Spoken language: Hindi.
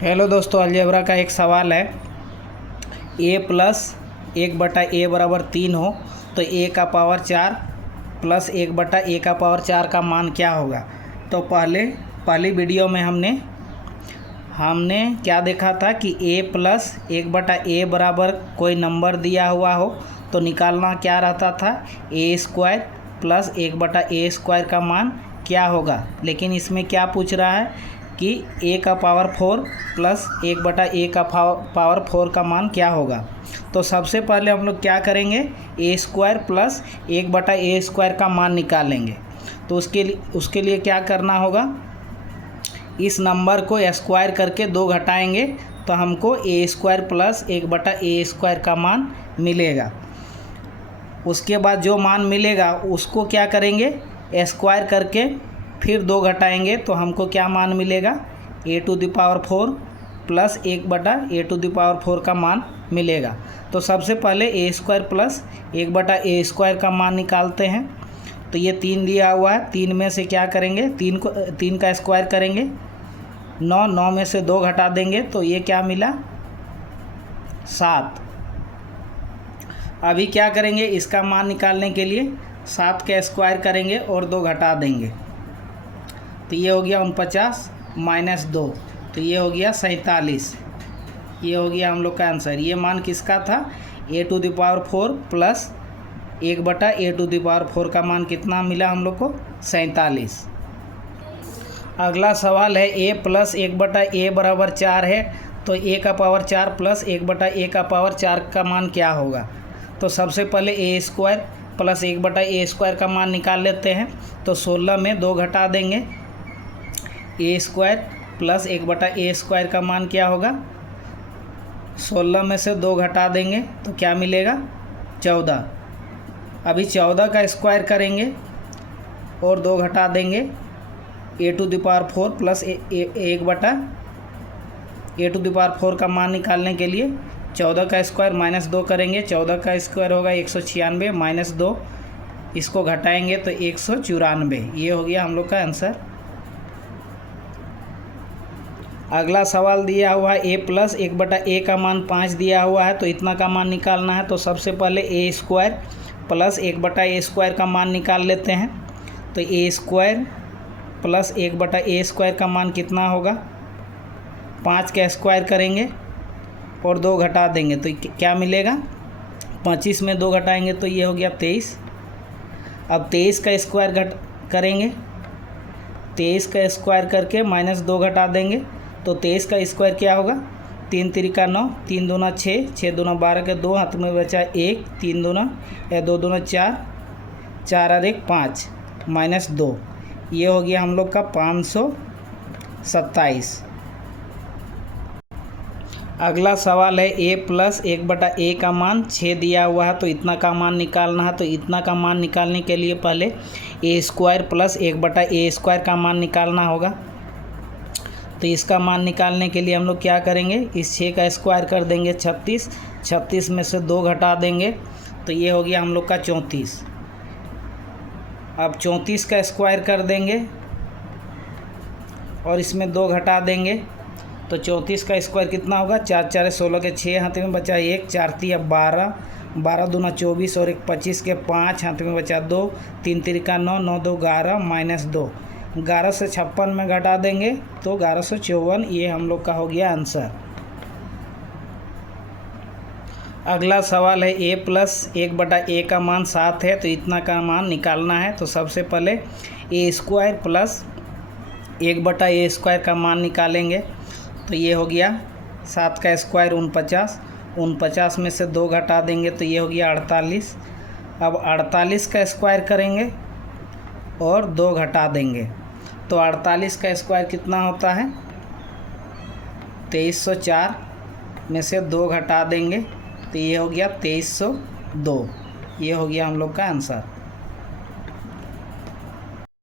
हेलो दोस्तों, अलजेब्रा का एक सवाल है। a प्लस 1/a बराबर 3 हो तो a का पावर 4 प्लस 1/a का पावर 4 का मान क्या होगा। तो पहली वीडियो में हमने क्या देखा था कि a प्लस 1/a बराबर कोई नंबर दिया हुआ हो तो निकालना क्या रहता था, a² प्लस 1/a² का मान क्या होगा। लेकिन इसमें क्या पूछ रहा है कि a का पावर 4 प्लस 1/a का पावर 4 का मान क्या होगा। तो सबसे पहले हम लोग क्या करेंगे, a² प्लस 1/a² का मान निकालेंगे। तो उसके लिए क्या करना होगा, इस नंबर को स्क्वायर करके 2 घटाएंगे तो हमको a² प्लस 1/a² का मान मिलेगा। उसके बाद जो मान मिलेगा उसको क्या करेंगे, स्क्वायर करके फिर 2 घटाएंगे तो हमको क्या मान मिलेगा, a⁴ प्लस 1/a⁴ का मान मिलेगा। तो सबसे पहले a² प्लस 1/a² का मान निकालते हैं। तो ये 3 दिया हुआ है, 3 में से क्या करेंगे, 3 का स्क्वायर करेंगे, 9 में से 2 घटा देंगे तो ये क्या मिला, 7। अभी क्या करेंगे, इसका मान निकालने के लिए 7 का स्क्वायर करेंगे और 2 घटा देंगे तो ये हो गया 49 माइनस 2 तो ये हो गया 47। ये हो गया हम लोग का आंसर। ये मान किसका था, a⁴ प्लस 1/a⁴ का मान कितना मिला हम लोग को, 47। अगला सवाल है a प्लस 1/a बराबर 4 है तो a का पावर 4 प्लस 1/a का पावर 4 का मान क्या होगा। तो सबसे पहले a² प्लस 1/a² का मान निकाल लेते हैं। तो 16 में 2 घटा देंगे, a² प्लस 1/a² का मान क्या होगा, 16 में से 2 घटा देंगे तो क्या मिलेगा, 14। अभी 14 का स्क्वायर करेंगे और 2 घटा देंगे, a⁴ प्लस 1/a⁴ का मान निकालने के लिए 14 का स्क्वायर माइनस 2 करेंगे। 14 का स्क्वायर होगा 196 माइनस 2, इसको घटाएंगे तो 194। ये हो गया हम लोग का आंसर। अगला सवाल दिया हुआ है a प्लस 1/a का मान 5 दिया हुआ है तो इतना का मान निकालना है। तो सबसे पहले a² प्लस 1/a² का मान निकाल लेते हैं। तो a² प्लस 1/a² का मान कितना होगा, 5 का स्क्वायर करेंगे और 2 घटा देंगे तो क्या मिलेगा, 25 में 2 घटाएंगे तो ये हो गया 23। अब 23 का स्क्वायर करेंगे, 23 का स्क्वायर करके माइनस 2 घटा देंगे तो 23 का स्क्वायर क्या होगा, 3 तिरिका 9, 3 दूना 6, 6 दूना 12 के 2 हाथ में बचा 1, 3 दूना 2 दूना 4, 4 और 1 5 माइनस 2। ये हो गया हम लोग का 527। अगला सवाल है a प्लस 1/a का मान 6 दिया हुआ है तो इतना का मान निकालना है। तो इतना का मान निकालने के लिए पहले a² प्लस 1/a² का मान निकालना होगा। तो इसका मान निकालने के लिए हम लोग क्या करेंगे, इस 6 का स्क्वायर कर देंगे 36, 36 में से 2 घटा देंगे तो ये हो गया हम लोग का 34। अब 34 का स्क्वायर कर देंगे और इसमें 2 घटा देंगे तो 34 का स्क्वायर कितना होगा, 4 4 16 के 6 हाथ में बचा 1, 4 3 12, 12 दूना 24 और 1 25 के 5 हाथ में बचा 2, 3 तिरिका 9, 9 2 11 माइनस 2, 11 से 56 में घटा देंगे तो 1154। ये हम लोग का हो गया आंसर। अगला सवाल है a प्लस 1/a का मान 7 है तो इतना का मान निकालना है। तो सबसे पहले a² प्लस 1/a² का मान निकालेंगे। तो ये हो गया 7 का स्क्वायर 49, 49 में से 2 घटा देंगे तो ये हो गया 48। अब 48 का स्क्वायर करेंगे और 2 घटा देंगे तो 48 का स्क्वायर कितना होता है, 2304 में से 2 घटा देंगे तो ये हो गया 2302। ये हो गया हम लोग का आंसर।